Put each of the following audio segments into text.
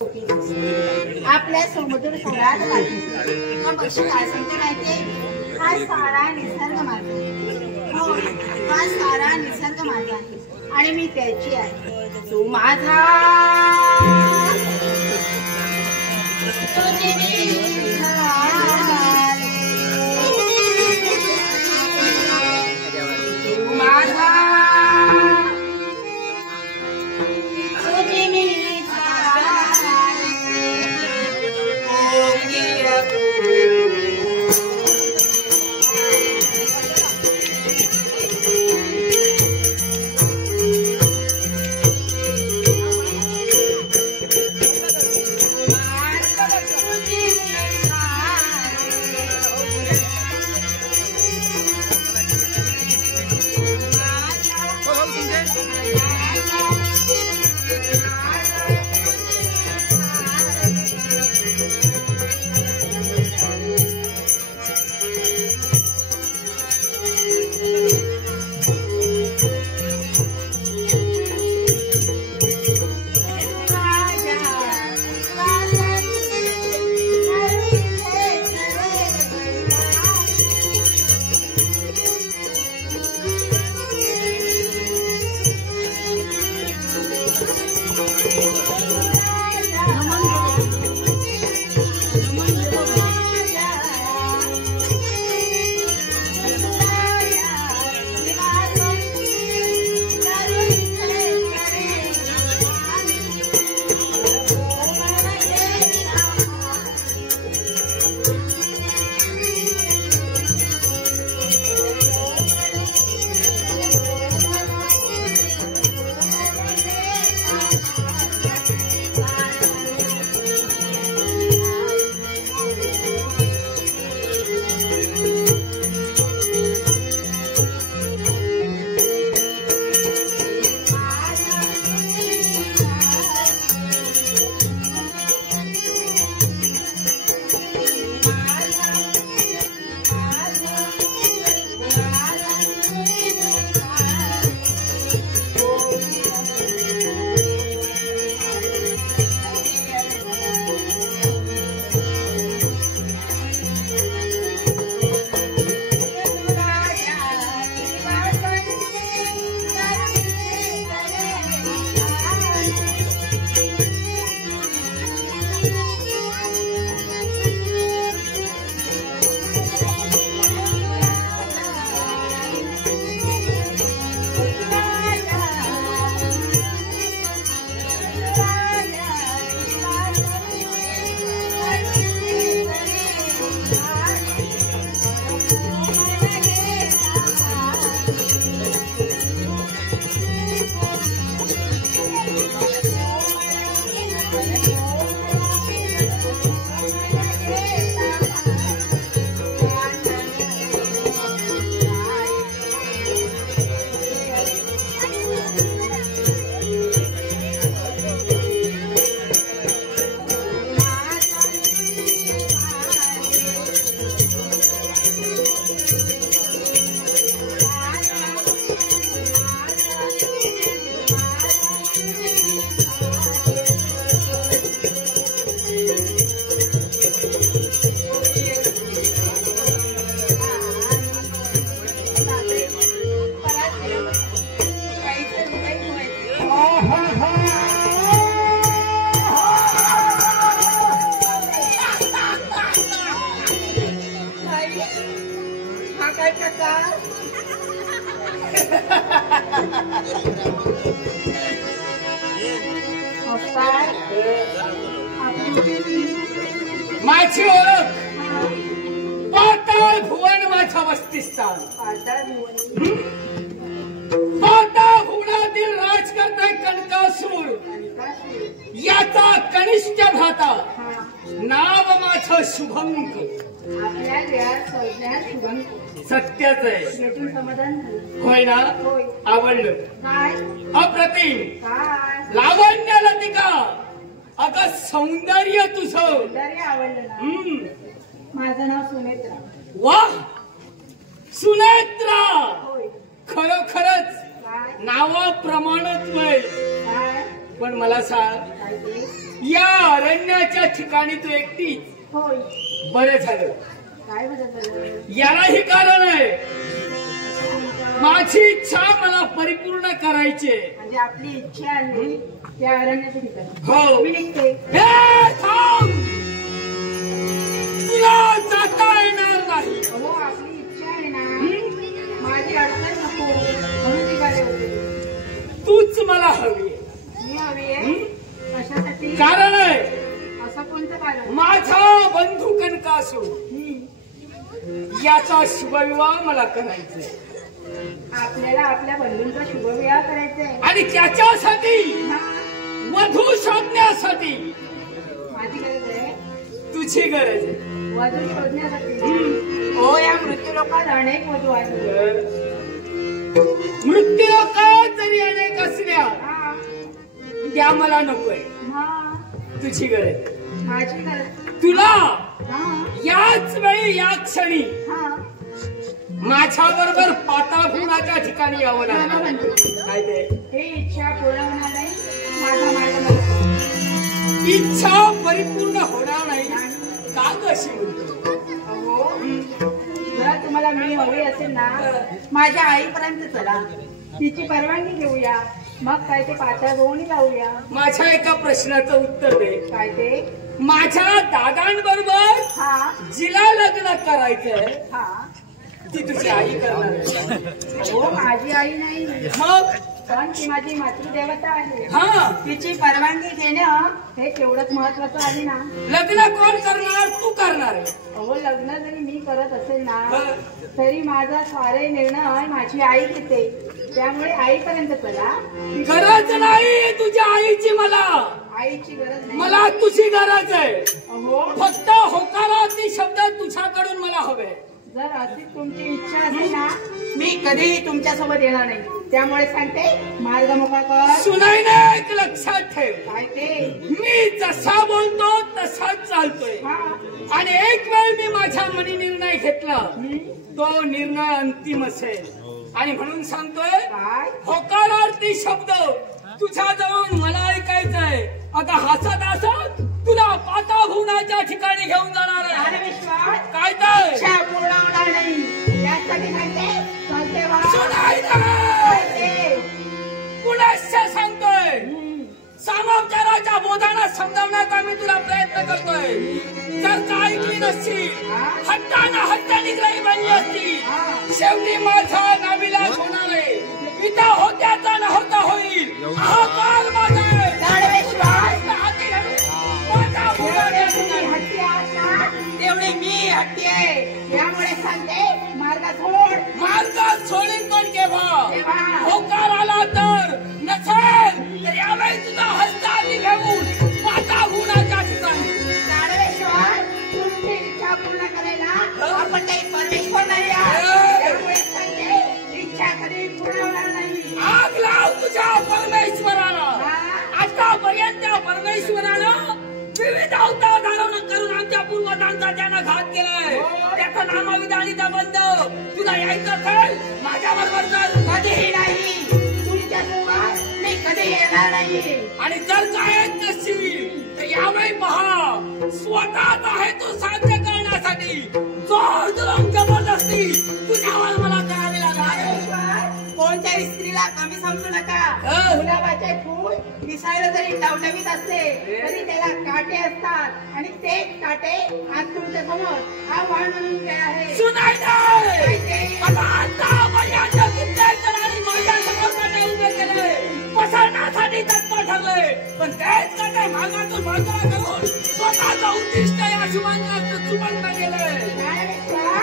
आपल्या समुद्र खोऱ्यात मग पक्षी काय सांगते माहितीये, हा सारा निसर्ग माझा, हो हा सारा निसर्ग माझा आहे आणि मी त्याची आहे. तू माझा माझी ओळख पाताळ भुवन माझा वस्तिस्थान. पाताळ भुवनातील राजकर्ता कनकासूर याचा कनिष्ठ भ्राता, नाव माझं शुभंक. सत्यच आहे, होय ना? आवडलं अप्रतिम लावण्य लतिका, अगं सौंदर्य तुझं आवडलं ना. माझं नाव सुनेत्रा. वाह सुनेत्रा, खरोखरच नावाप्रमाणच वय. पण मला सांग, या अरण्याच्या ठिकाणी तू एकटीच. होय. बरं झालं. काय बरं झालं? यालाही कारण आहे. माझी इच्छा मला परिपूर्ण करायची आहे. म्हणजे आपली इच्छा आहे त्या अरण्याच्या ठिकाणी. हो. मी निघते. हे थांब. तुला जाता येणार नाही. हो, आपली इच्छा आहे ना. माझी अडचण नको म्हणून निघाले होते. तूच मला हवी. मी हवी आहे. कशासाठी? कारण आहे. असं कोणतं कारण? माझा बंधू कनकासूर याचा शुभविवाह मला करायचा आहे. आपल्याला आपल्या बंधूंचा शुभविवाह करायचा आहे. आणि त्याच्यासाठी हा. वधू शोधण्यासाठी माझी गरज आहे. तुझी गरज आहे. वधू शोधण्यासाठी. हो, या मृत्यू लोकात अनेक वधू आहेत. मृत्यू लोकात जरी अनेक असल्या हा. त्या मला नकोय. हा. तुझी गरज आहे. माझी गरज. तुला हा. याच वेळी या क्षणी हा. माझ्या बरोबर पाताळपुराच्या ठिकाणी यावं मला लागणार. म्हणते काय ते हे इच्छा पूर्ण होणार नाही. माझा मार्ग मला इच्छा परिपूर्ण होणार नाही का ग अशी म्हणतो? अहो, जर तुम्हाला मी हवी असेल ना, माझ्या आईपर्यंत चला, तिची परवानगी घेऊया, मग काय ते पातळ गोवणी लावूया. माझ्या एका प्रश्नाचं उत्तर दे. काय ते? माझ्या दादांबरोबर हा. जिला लग्न करायचंय हा. ती तुझी आई करणार आहे. हो, माझी आई नाही, मग पण ती माझी मातृदेवता आहे. हा, तिची परवानगी घेणं हे तेवढंच महत्वाचं आहे ना. लग्न कोण करणार? तू करणार आहे. अहो, लग्न जरी मी करत असेल ना, हं. तरी माझा सारे निर्णय माझी आई घेते. त्यामुळे आईपर्यंत चला. गरज नाही तुझ्या आईची मला. आईची गरज नाही. मला तुझी गरज आहे. अहो, फक्त होकारार्थी शब्द तुझ्याकडून मला हवे. जर अशी तुमची इच्छा असेल ना, मी कधीही तुमच्या सोबत येणार नाही. त्यामुळे सांगते, मार्ग मोकळा कर. सुनाईने एक लक्षात ठेव. काय ते? मी जसा बोलतो तसाच चालतोय. हा. आणि एक वेळ मी माझ्या मनी निर्णय घेतला, हं? तो निर्णय अंतिम असेल. आणि म्हणून सांगतोय, काय? होकारार्थी शब्द तुझ्या जवळून मला ऐकायचंय. आता हसत हसत तुला पाताळपुराच्या ठिकाणी घेऊन जाणार आहे. अरे विश्वास, काय तर इच्छा पूर्ण होणार नाही. यासाठी सांगते, चालते वा. सुनाई काय नाही. ते? पुनश्च सांगतोय, हं. सामोपचाराच्या बोधानं समजावण्याचा मी तुला प्रयत्न करतोय. जर का ऐकली नसती, हट्टानं हट्टानिग्रही बनली असती, शेवटी माझा नाविलाज होणार आहे. पिता होत्याचा न होता होईल. अहंकार माझा आहे. अरे विश्वास, माझा जेवढे तुम्ही हट्टी आहात ना, तेवढे मी हट्टी आहे. त्यामुळे सांगते, मार्ग सोड. मार्ग सोडीन पण केव्हा? तेव्हा. होकार आला तर. नसेल तर यावेळी तुझा हस्ता आधी घेऊन पाताळपुराच्या ठिकाणी. अरे विश्वास, तुमची इच्छा पूर्ण करायला आपण काही परमेश्वर नाही आहात. त्यामुळे सांगते, इच्छा कधी पूर्ण होणार नाही. आग लाव तुझ्या परमेश्वराला. आतापर्यंत परमेश्वरानं विविध अवतार धारण करून आमच्या पूर्वजांचा त्यानं घात केलाय. त्याचं नामविधानीचा बंद. तुला यायचं असेल माझ्या बरोबर चल. कधीही नाही. तुमच्या सोबत मी कधी येणार नाही. आणि जर काय येत नसतील तर यावेळी पहा, स्वतःचा हेतू साध्य करण्यासाठी जोर जुलूम जबरदस्ती तुझ्यावर मला करावी लागणार. कोणत्याही स्त्रीला कमी समजू नका. गुलाबाचे फूल दिसायला जरी टवटवीत असते, तरी त्याला काटे असतात. आणि तेच काटे आज तुमच्या समोर हा वाण म्हणून काय आहे. सुनाई नाही. काय ते? आता माझ्या कित्येक जणांनी माझ्या समोर काटे उभे केले, पसरण्यासाठी तत्पर ठरले. पण तेच काटे भागातून बाजूला करून स्वतःचं उद्दिष्ट या शुभांगात चुकवून गेले.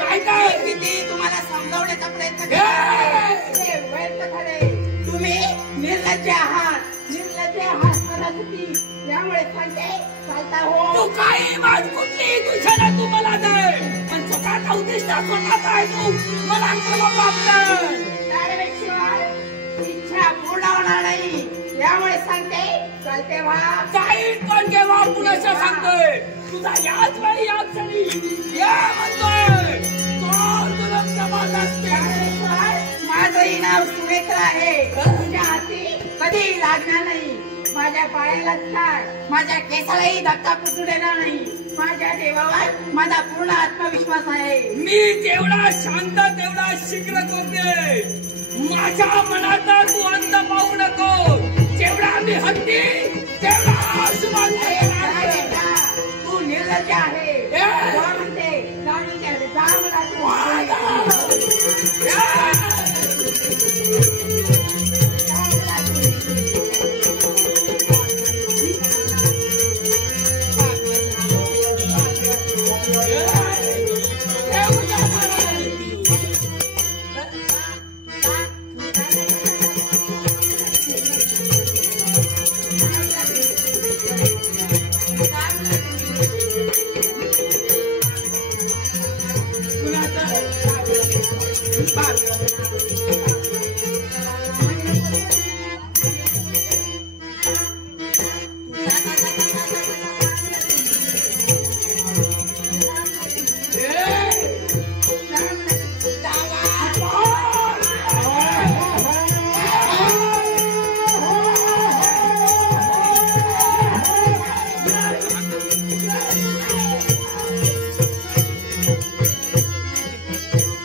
काय काय किती तुम्हाला समजावण्याचा प्रयत्न केला, व्यर्थ झाले. तुम्ही निर्लज्ज आहात. निर्लज्ज आहात सदासुती. त्यामुळे सांगते, चालता हो. तू काही माझ कुठली तुझ्याला तू मला दे, पण स्वतःचा उद्दिष्ट स्वतःचा आहे. तू मला क्रम वापरलं. इच्छा पूर्ण होणार नाही. त्यामुळे सांगते, चालते व्हा. काही पण केव्हा पुनश्च सांगतोय, तुझा याच वेळी याच क्षणी ये म्हणतोय. जोर जुलूम जबरदस्ती. माझंही नाव सुनेत्र आहे. तुझ्या हाती कधी लागणार नाही. माझ्या पायाला थाट, माझ्या केसालाही धक्का पोचू देणार नाही. माझ्या देवावर माझा पूर्ण आत्मविश्वास आहे. मी जेवढा शांत तेवढा शीघ्र करते. माझ्या मनाचा तू अंत पाहू नको. जेवढा मी हत्ती तेवढा आसमान. तू निर्लज्ज आहे.